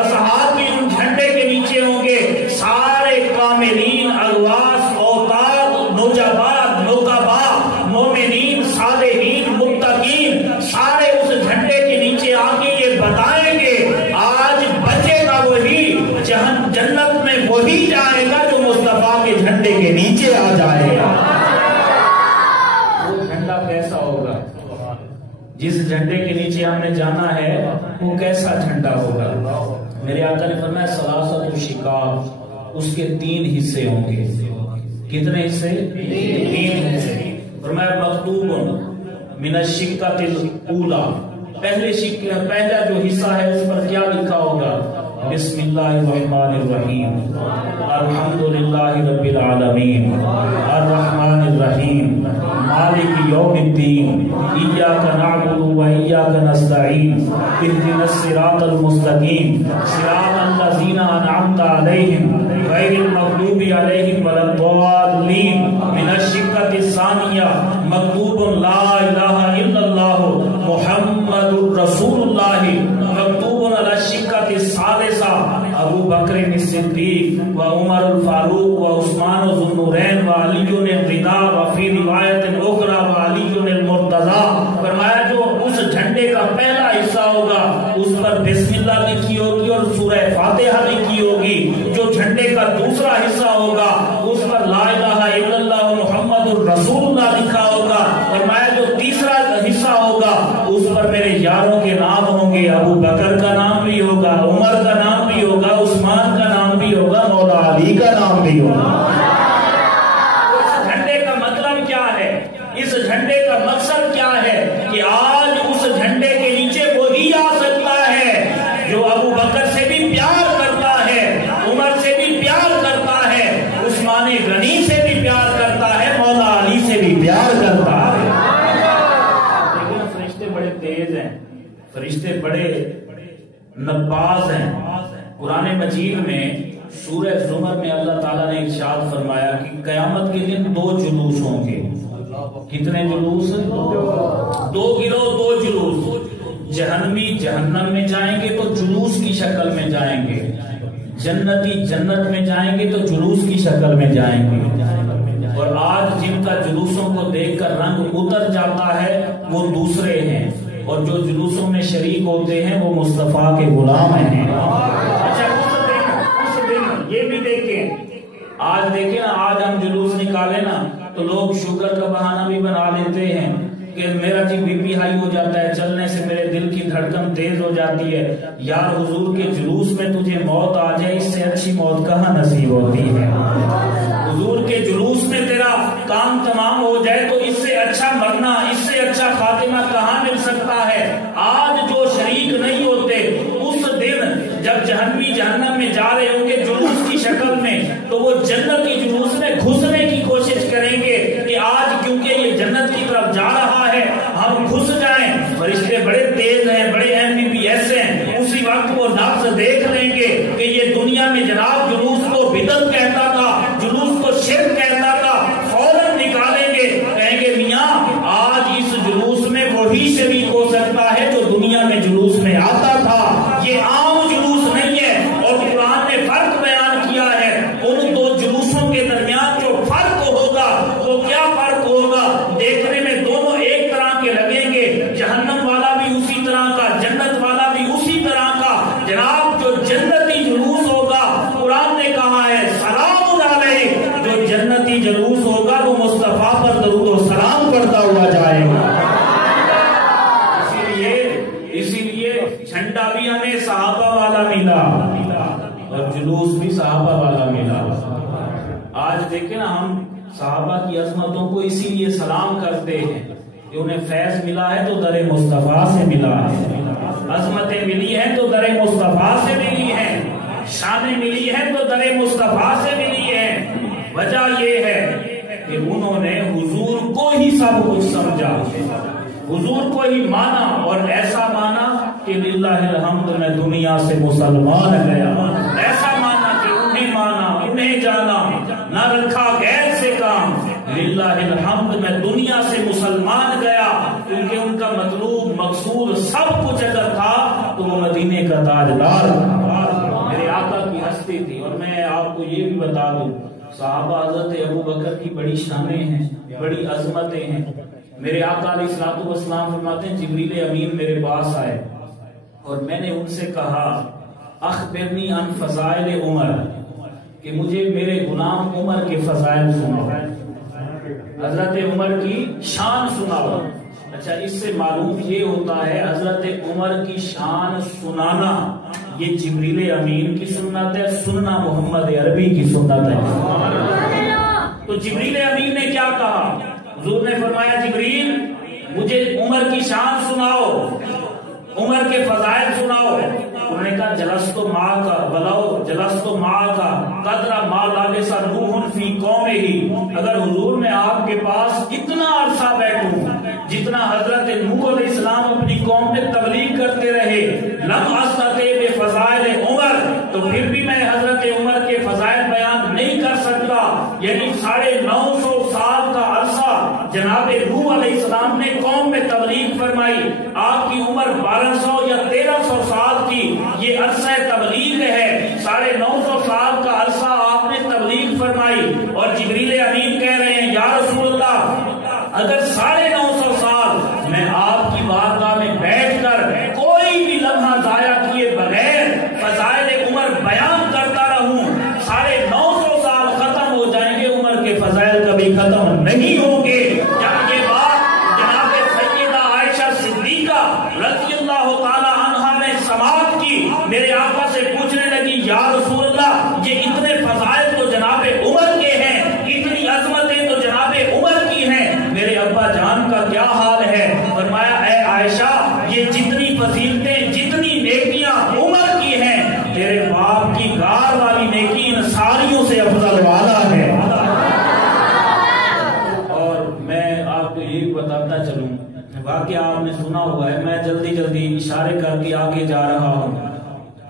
اصحاب بھی ان جھنڈے کے نیچے ہوں گے، سارے کاملین اغواس اوتاد نجبات نقبا مومنین صالحین متقین سارے اس جھنڈے کے نیچے آگے یہ بتائیں گے آج بچے گا وہی، جنت میں وہی جائے گا جو مصطفیٰ کے جھنڈے کے نیچے آ جائے گا۔ وہ جھنڈا کیسا ہوگا؟ جس جھنڈے کے نیچے ہم نے جانا ہے وہ کیسا جھنڈا ہوگا؟ میرے آقا نے فرمایا ثلاثۃ شقاق، اس کے 3 حصے ہوں گے. کتنے حصے؟ 3 حصے. فرمایا مکتوب من الشقۃ الاولی، پہلا جو حصہ ہے اس پر کیا لکھا ہوگا؟ بسم اللہ الرحمن الرحیم، الحمدللہ رب العالمین، الرحمن الرحیم، مالک یوم الدین، ایاک نعبد و ایاک نستعین، اہدنا الصراط المستقیم، صراط الذین انعمت علیہم غیر المغضوب علیہم ولا الضالین. من الشقۃ الثانیہ مکتوب لا الہ الا اللہ محمد رسول اللہ. مکتوب علی الشقۃ الثالثہ ابو بکر الصدیق و عمر الفاروق و عثمان ذو النورین و علی الرضا و فی روایت اخری و علی المرتضی. فرمایا جو اس جھنڈے کا پہلا حصہ ہوگا اس پر بسم اللہ لکھی ہوگی اور سورہ فاتحہ لکھی ہوگی. جو جھنڈے کا دوسرا حصہ ہوگا اس پر لا الہ الا اللہ محمد الرسول اللہ لکھا ہوگا. فرمایا جو تیسرا حصہ ہوگا اس پر میرے یاروں کے نام ہوں گے، ابو بکر کا نام بھی ہوگا، عمر کا نام بھی ہوگا، عثمان کا نام بھی ہوگا، مولا علی کا نام بھی ہوگا. اس جھنڈے کا مطلب کیا ہے؟ اس جھنڈے کا مقصد کیا ہے؟ کہ آج اس جھنڈے کے نیچے وہی آ سکتا ہے جو ابو بکر سے بھی پیار کرتا ہے، عمر سے بھی پیار کرتا ہے، عثمان غنی سے بھی پیار کرتا ہے، مولا علی سے بھی پیار کرتا ہے. لیکن فرشتے بڑے تیز ہیں، فرشتے بڑے نباز ہیں. قرآن مجید میں سورہ زمر میں اللہ تعالیٰ نے ارشاد فرمایا کہ قیامت کے دن 2 جلوس ہوں گے. کتنے جلوس؟ 2 گروہ، 2 جلوس. جہنمی جہنم میں جائیں گے تو جلوس کی شکل میں جائیں گے، جنتی جنت میں جائیں گے تو جلوس کی شکل میں جائیں گے. اور آج جن کا جلوسوں کو دیکھ کر رنگ اتر جاتا ہے وہ دوسرے ہیں، اور جو جلوسوں میں شریک ہوتے ہیں وہ مصطفیٰ کے غلام ہیں. اچھا اس دن یہ بھی دیکھیں، آج دیکھیں نا، آج ہم جلوس نکالے نا تو لوگ شوگر کا بہانہ بھی بنا لیتے ہیں کہ میرا جی بی پی ہائی ہو جاتا ہے، چلنے سے میرے دل کی دھڑکن تیز ہو جاتی ہے. یار حضور کے جلوس میں تجھے موت آ جائے اس سے اچھی موت کہاں نصیب ہوتی ہے؟ حضور کے جلوس میں تیرا کام تمام ہو جائے تو اس سے اچھا مرنا، اس سے اچھا خاتمہ کہاں مل سکتا ہے؟ آج جو شریک نہیں ہوتے اس دن جب جہنمی جہنم میں جا رہے ہوں گے جلوس کی شکل میں تو وہ جنت کی جلوس میں گھسنے کی کوشش کریں گے کہ آج کیونکہ یہ جنت کی طرف جا رہا ہے ہم گھس جائیں. فرشتے بڑے تیز ہیں، بڑے MBBS ہیں. اسی وقت وہ نفس دیکھ لیں گے کہ یہ دنیا میں جناب جلوس کو بدعت کہتا تھا، جلوس کو شرک کہتا تھا، فوراً نکالیں گے، کہیں گے میاں آج اس جلوس میں وہی شریک ہو سکتا ہے جو دنیا میں جلوس میں آتا تھا. یہ عام جلوس نہیں ہے. اور قرآن نے فرق بیان کیا ہے ان 2 جلوسوں کے درمیان. جو فرق ہوگا وہ کیا فرق ہوگا؟ دیکھنے میں دونوں ایک طرح کے لگیں گے، جہنم والا بھی اسی طرح کا، جنت والا بھی اسی طرح کا. جناب جو جنتی جلوس ہوگا قرآن نے کہا ہے سلام علیہ، جو جنتی جلوس ہوگا وہ مصطفیٰ پر درود و سلام کرتا ہوا جائے گا. اسی لیے جھنڈا بھی ہمیں صحابہ والا ملا اور جلوس بھی صحابہ والا ملا. آج دیکھیں نا ہم صحابہ کی عظمتوں کو اسی لیے سلام کرتے ہیں کہ انہیں فیض ملا ہے تو در مصطفیٰ سے ملا ہے، عظمتیں ملی ہیں تو در مصطفیٰ سے ملی ہیں، شانیں ملی ہیں تو در مصطفیٰ سے ملی ہیں. وجہ یہ ہے کہ انہوں نے حضور کو ہی سب کچھ سمجھا، حضور کو ہی مانا، اور ایسا مانا کہ للہ الحمد میں دنیا سے مسلمان گیا. ایسا مانا کہ انہیں مانا، انہیں جانا، نہ رکھا غیر سے کام. للہ الحمد میں دنیا سے مسلمان گیا، کیونکہ ان کا مطلوب مقصود سب کچھ اگر تھا تو وہ مدینے کا تاجدار تھا، میرے آقا کی ہستی تھی. اور میں آپ کو یہ بھی بتا دوں صحابہ حضرت ابو بکر کی بڑی شانیں ہیں، بڑی عظمتیں ہیں. میرے آقا علیہ الصلوۃ والسلام فرماتے ہیں جبریل امین میرے پاس آئے اور میں نے ان سے کہا اخبرنی عن فضائل عمر، کہ مجھے میرے غلام عمر کے فضائل سناؤ، حضرت عمر کی شان سناؤ. اچھا اس سے معلوم یہ ہوتا ہے حضرت عمر کی شان سنانا یہ جبریل امین کی سنت ہے، سننا محمد عربی کی سنت ہے۔ تو جبریل امین نے کیا کہا؟ حضور نے فرمایا جبریل مجھے عمر کی شان سناؤ، عمر کے فضائل سناؤ۔ انہوں نے کہا جلست ماں کا بلاؤ، جلست ماں کا قدر ما لابس نوح فی قومہ۔ اگر حضور میں آپ کے پاس اتنا عرصہ بیٹھوں جتنا حضرت نوح علیہ السلام اپنی قوم میں تبلیغ کرتے رہے، لم استطع بفضائل عمر، تو پھر بھی میں حضرت عمر کے فضائل بیان نہیں کر سکتا۔ یعنی 950 سال کا عرصہ جناب نوح علیہ السلام نے قوم میں تبلیغ فرمائی، آپ کی عمر 1200 یا 1300 سال کی، یہ عرصہ تبلیغ ہے۔ 950 سال کا عرصہ آپ نے تبلیغ فرمائی، اور جبریل امین کہہ رہے ہیں یا رسول اللہ اگر 950 سال میں آپ کی بارگاہ میں بیٹھ کر کوئی بھی لمحہ ضائع کیے بغیر فضائل عمر بیان کرتا رہوں، 950 سال ختم ہو جائیں گے، عمر کے فضائل کبھی ختم نہیں ہوں گے۔ جب یہ بات جناب سیدہ عائشہ صدیقہ رضی اللہ تعالی عنہا نے سماعت کی، میرے آقا سے پوچھنے لگی یا رسول اللہ یہ اتنے فضائل تو جناب عمر کے ہیں، اتنی عظمتیں تو جناب عمر کی ہیں، میرے ابا جان کا کیا حال ہے؟ فرمایا اے عائشہ یہ جتنی فضیلتیں جتنی نیکیاں عمر کی ہیں، تیرے باپ کی غار والی نیکی ان ساریوں سے افضل والا ہے۔ اور میں آپ کو یہ بتاتا چلوں، واقعہ آپ نے سنا ہوا ہے، میں جلدی جلدی اشارے کر کے آگے جا رہا ہوں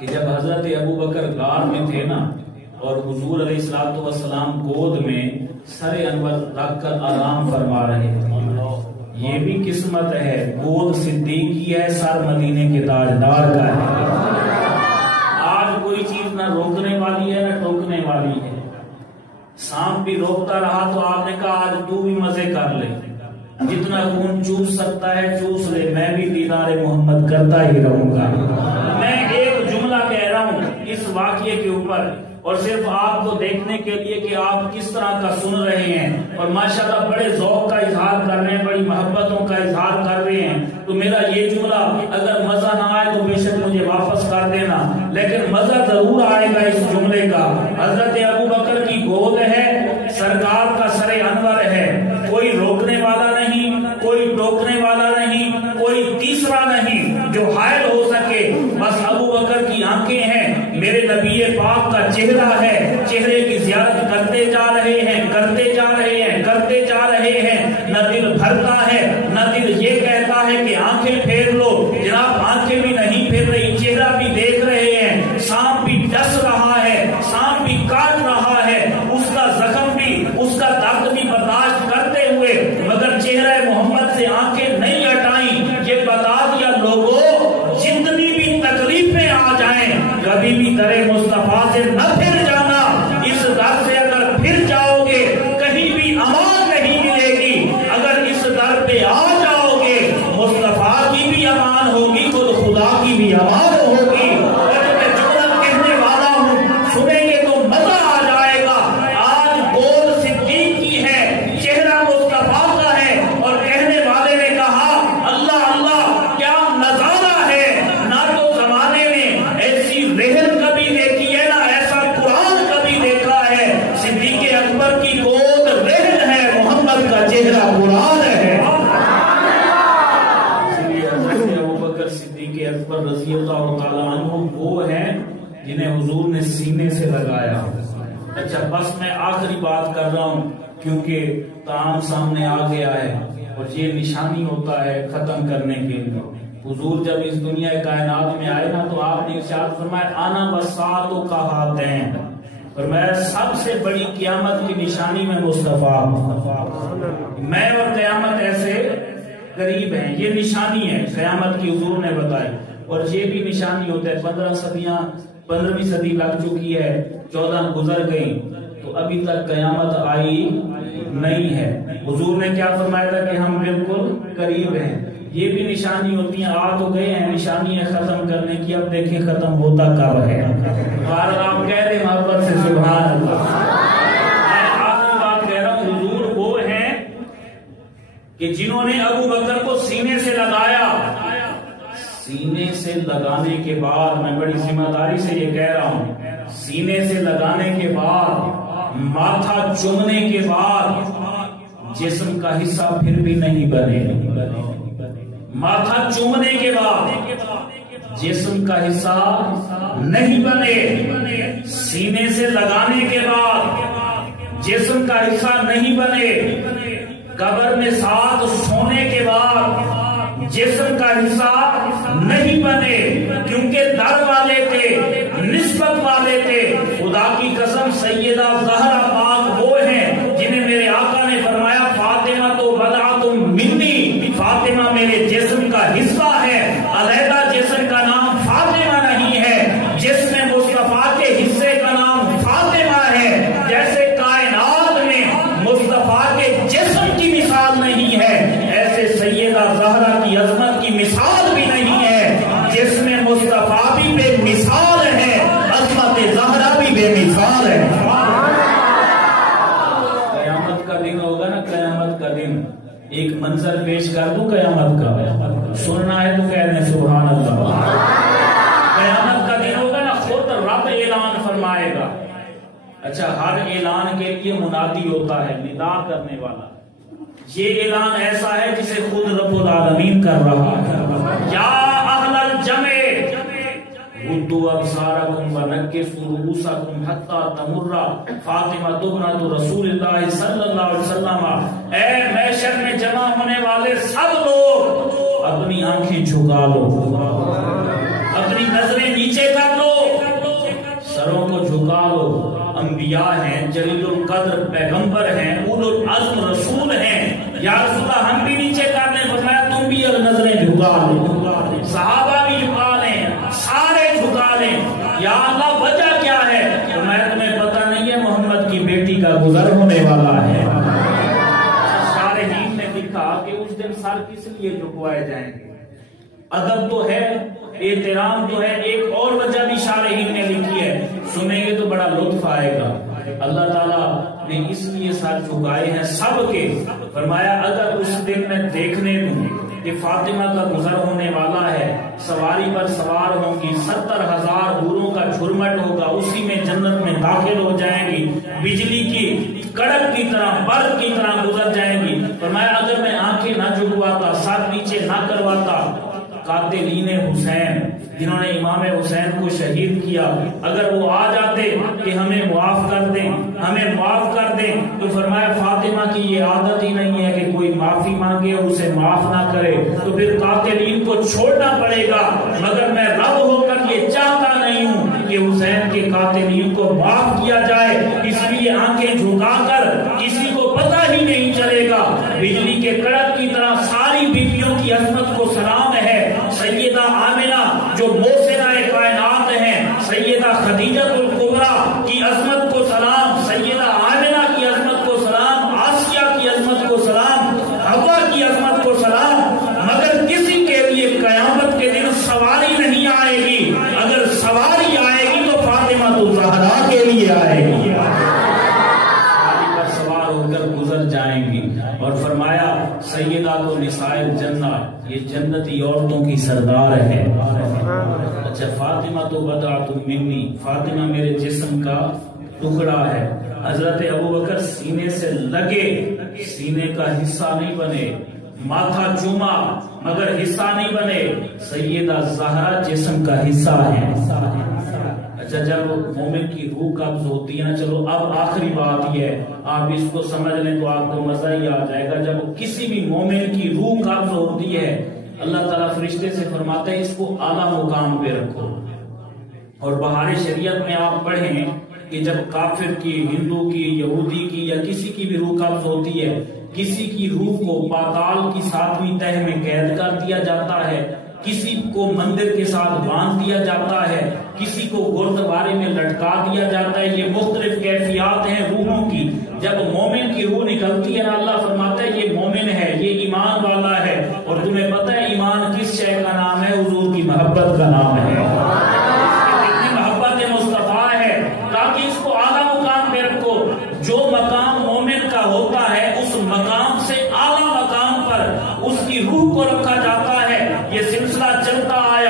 کہ جب حضرت ابو بکر غار میں تھے نا، اور حضور علیہ السلام گود میں سر انور رکھ کر آرام فرما رہے تھے، یہ بھی قسمت ہے، گود صدیق کی ہے، سر مدینے کے تاجدار کا ہے۔ آج کوئی چیز نہ روکنے والی ہے نہ ٹوکنے والی ہے، سانپ بھی روکتا رہا تو آپ نے کہا آج تو بھی مزے کر لے، جتنا خون چوس سکتا ہے چوس لے، میں بھی دیدار محمد کرتا ہی رہوں گا۔ میں ایک جملہ کہہ رہا ہوں اس واقعے کے اوپر، اور صرف آپ کو دیکھنے کے لیے کہ آپ کس طرح کا سن رہے ہیں، اور ماشاءاللہ بڑے ذوق کا اظہار کر رہے ہیں، بڑی محبتوں کا اظہار کر رہے ہیں، تو میرا یہ جملہ اگر مزہ نہ آئے تو بے شک مجھے واپس کر دینا، لیکن مزہ ضرور آئے گا اس جملے کا۔ حضرت ابو بکر کی گود ہے، سرکار کا سر انور ہے، کوئی روکنے والا نہیں، کوئی ٹوکنے والا نہیں، کوئی تیسرا نہیں جو حائل ہو سکے، بس ابو بکر کی آنکھیں ہیں، میرے نبی پاک کا چہرہ ہے، چہرے کی زیارت کرتے جا رہے ہیں، کرتے جا رہے ہیں، کرتے جا رہے ہیں، نہ دل بھرتا ہے نہ دل یہ کہتا ہے کہ آنکھیں پھیر لو، جناب آنکھیں بھی نہیں پھیر رہی، چہرہ بھی دیکھ رہے ہیں، سانپ بھی ڈس رہا ہے، سانپ بھی کاٹ رہا ہے، اس کا زخم بھی، اس کا درد بھی برداشت کرتے ہوئے، مگر چہرہ محمد سے آنکھیں نہیں ہٹائیں۔ یہ بتا دیا لوگوں جتنی بھی تکلیفیں آ جائیں کبھی بھی در مصطفیٰ سے نہ پھر جانا، اس در سے اگر پھر جاؤ گے کہیں بھی امان نہیں ملے گی، اگر اس در پہ آ جاؤ گے مصطفیٰ کی بھی امان ہوگی، خود خدا کی بھی امان ہوگی۔ اور میں جملہ کہنے والا ہوں سنیں گے تو مزہ آ جائے گا۔ آج گود صدیق کی ہے، چہرہ مصطفیٰ کا ہے، اور کہنے والے نے کہا اللہ اللہ کیا نظارہ ہے، نہ تو زمانے میں ایسی رحل کبھی دیکھی ہے نہ ایسا قرآن کبھی دیکھا ہے۔ صدیق اکبر کی گود رحل ہے، محمد کا چہرہ قرآن ہے۔ ابو بکر صدیق اکبر رضی اللہ تعالیٰ عنہ وہ ہیں جنہیں حضور نے سینے سے لگایا۔ اچھا بس میں آخری بات کر رہا ہوں کیونکہ طعام سامنے آ گیا ہے، اور یہ نشانی ہوتا ہے ختم کرنے کے لیے۔ حضور جب اس دنیا کائنات میں آئے نا تو آپ نے ارشاد فرمایا انا بساطو کا ہاتین، فرمایا سب سے بڑی قیامت کی نشانی میں مصطفیٰ، میں اور قیامت ایسے قریب ہیں، یہ نشانی ہے قیامت کی حضور نے بتائی۔ اور یہ بھی نشانی ہوتا ہے 15ویں صدی لگ چکی ہے، 14 گزر گئی تو ابھی تک قیامت آئی نہیں ہے۔ حضور نے کیا فرمایا تھا کہ ہم بالکل قریب ہیں، یہ بھی نشانی ہوتی ہیں، آ تو گئے ہیں، نشانی ہے ختم کرنے کی، اب دیکھیں ختم ہوتا کب ہے۔ آپ کہہ دیں محبت سے سبحان اللہ۔ میں آخری بات کہہ رہا ہوں، حضور وہ ہیں کہ جنہوں نے ابو بکر کو سینے سے لگایا۔ سینے سے لگانے کے بعد، میں بڑی ذمہ داری سے یہ کہہ رہا ہوں، سینے سے لگانے کے بعد، ماتھا چومنے کے بعد جسم کا حصہ پھر بھی نہیں بنے۔ ماتھا چومنے کے بعد جسم کا حصہ نہیں بنے، سینے سے لگانے کے بعد جسم کا حصہ نہیں بنے، قبر میں ساتھ سونے کے بعد جسم کا حصہ نہیں بنے، کیونکہ در والے تھے، نسبت والے تھے۔ خدا کی قسم سیدہ زہرا پاک وہ ہیں جنہیں میرے آقا نے فرمایا فاطمہ تو بضعۃ منی، فاطمہ میرے جسم کا حصہ ہے۔ علیحدہ جسم کا نام فاطمہ نہیں ہے، جسم مصطفیٰ کے حصے کا نام فاطمہ ہے۔ جیسے کائنات میں مصطفیٰ کے جسم کی مثال نہیں ہے، ایسے سیدہ زہرا کی عظمت کی مثال بھی نہیں ہے۔ جسم مصطفیٰ بھی بے مثال ہے، عظمت زہرا بھی بے مثال ہے۔ قیامت کا دن ہوگا نا، قیامت کا دن ایک منظر پیش کر دوں قیامت کا، سننا ہے تو کہنے سبحان اللہ۔ قیامت کا دن ہوگا نا، خود رب اعلان فرمائے گا۔ اچھا، ہر اعلان کے لیے منادی ہوتا ہے، ندا کرنے والا۔ یہ اعلان ایسا ہے جسے خود رب العالمین کر رہا ہے۔ یا اہل الجمع غضوا ابصارکم ونکسوا رؤوسکم حتی تمر فاطمہ بنت رسول اللہ صلی اللہ علیہ وسلم۔ اے محشر میں جمع ہونے والے سب لوگ اپنی آنکھیں جھکا لو، اپنی نظریں نیچے کر لو، سروں کو جھکا لو۔ انبیاء ہیں، جلیل القدر پیغمبر ہیں، اولو العزم رسول ہیں، یا رسول اللہ ہم بھی نیچے کر لیں؟ فرمایا تم بھی نظریں جھکا لو، صحابہ بھی جھکا لیں، سارے جھکا لیں۔ یا اللہ وجہ کیا ہے؟ فرمایا تمہیں پتہ نہیں ہے محمد کی بیٹی کا گزر ہونے والا ہے۔ شارحین نے لکھا کہ اس دن سر کس لیے جھکوائے جائیں گے؟ ادب تو ہے، احترام تو ہے، ایک اور وجہ بھی شارحین نے لکھی ہے، سنیں گے تو بڑا لطف آئے گا۔ اللہ تعالیٰ نے اس لیے سر جھکائے ہیں سب کے، فرمایا اگر اس دن میں دیکھنے دوں کہ فاطمہ کا گزر ہونے والا ہے، سواری پر سوار ہوں گی، 70,000 حوروں کا جھرمٹ ہوگا، اسی میں جنت میں داخل ہو جائیں گی، بجلی کی کڑک کی طرح، برق کی طرح گزر جائیں گی۔ فرمایا اگر میں آنکھیں نہ جھکواتا، سر نیچے نہ کرواتا، قاتلین حسین جنہوں نے امام حسین کو شہید کیا، اگر وہ آ جاتے کہ ہمیں معاف کر دیں، ہمیں معاف کر دیں، تو فرمایا فاطمہ کی یہ عادت ہی نہیں ہے کہ کوئی معافی مانگے اور اسے معاف نہ کرے، تو پھر قاتلین کو چھوڑنا پڑے گا۔ مگر میں رب ہو کر یہ چاہتا نہیں ہوں کہ حسین کے قاتلین کو معاف کیا جائے، اس لیے آنکھیں جھکا کر کسی کو پتہ ہی نہیں چلے گا۔ بجلی کے کڑک کی طرح ساری بیویوں کی عظمت کو سلام ہے۔ سیدہ آمنہ جو موسنہ کائنات ہیں، سیدہ خدیجہ الکبریٰ کی عظمت کو سلام، سیدہ آمنہ کی عظمت کو سلام، آسیہ کی عظمت کو سلام، حوا کی عظمت کو سلام۔ مگر کسی کے لیے قیامت کے دن سواری نہیں آئے گی، اگر سواری آئے گی تو فاطمہ الزہرا کے لیے آئے گی، سوار ہو کر گزر جائیں گی۔ اور فرمایا سیدہ تو نساء الجنہ، یہ جنتی عورتوں کی سردار ہے۔ اچھا، فاطمہ تو بضعۃ منی، فاطمہ میرے جسم کا ٹکڑا ہے۔ حضرت ابوبکر سینے سے لگے، سینے کا حصہ نہیں بنے، ماتھا چوما مگر حصہ نہیں بنے، سیدہ زہرا جسم کا حصہ ہے۔ اچھا، جب مومن کی روح قبض ہوتی ہے نا، چلو اب آخری بات یہ ہے، آپ اس کو سمجھ لیں تو آپ کو مزہ ہی آ جائے گا۔ جب کسی بھی مومن کی روح قبض ہوتی ہے، اللہ تعالیٰ فرشتے سے فرماتے ہیں اس کو اعلیٰ مقام پہ رکھو۔ اور بہار شریعت میں آپ پڑھیں کہ جب کافر کی، ہندو کی، یہودی کی یا کسی کی بھی روح قبض ہوتی ہے، کسی کی روح کو پاتال کی 7ویں تہ میں قید کر دیا جاتا ہے، کسی کو مندر کے ساتھ باندھ دیا جاتا ہے، کسی کو گردوارے میں لٹکا دیا جاتا ہے۔ یہ مختلف کیفیات ہیں روحوں کی۔ جب مومن کی روح نکلتی ہے نا، اللہ فرماتا ہے یہ مومن ہے، یہ ایمان والا ہے۔ اور تمہیں پتہ ہے ایمان کس شے کا نام ہے؟ حضور کی محبت کا نام ہے۔ اتنی محبت مصطفیٰ ہے تاکہ اس کو اعلیٰ مقام پہ رکھو۔ جو مقام مومن کا ہوتا ہے اس مقام سے اعلیٰ مقام پر اس کی روح کو رکھا جاتا ہے۔ یہ سلسلہ چلتا آیا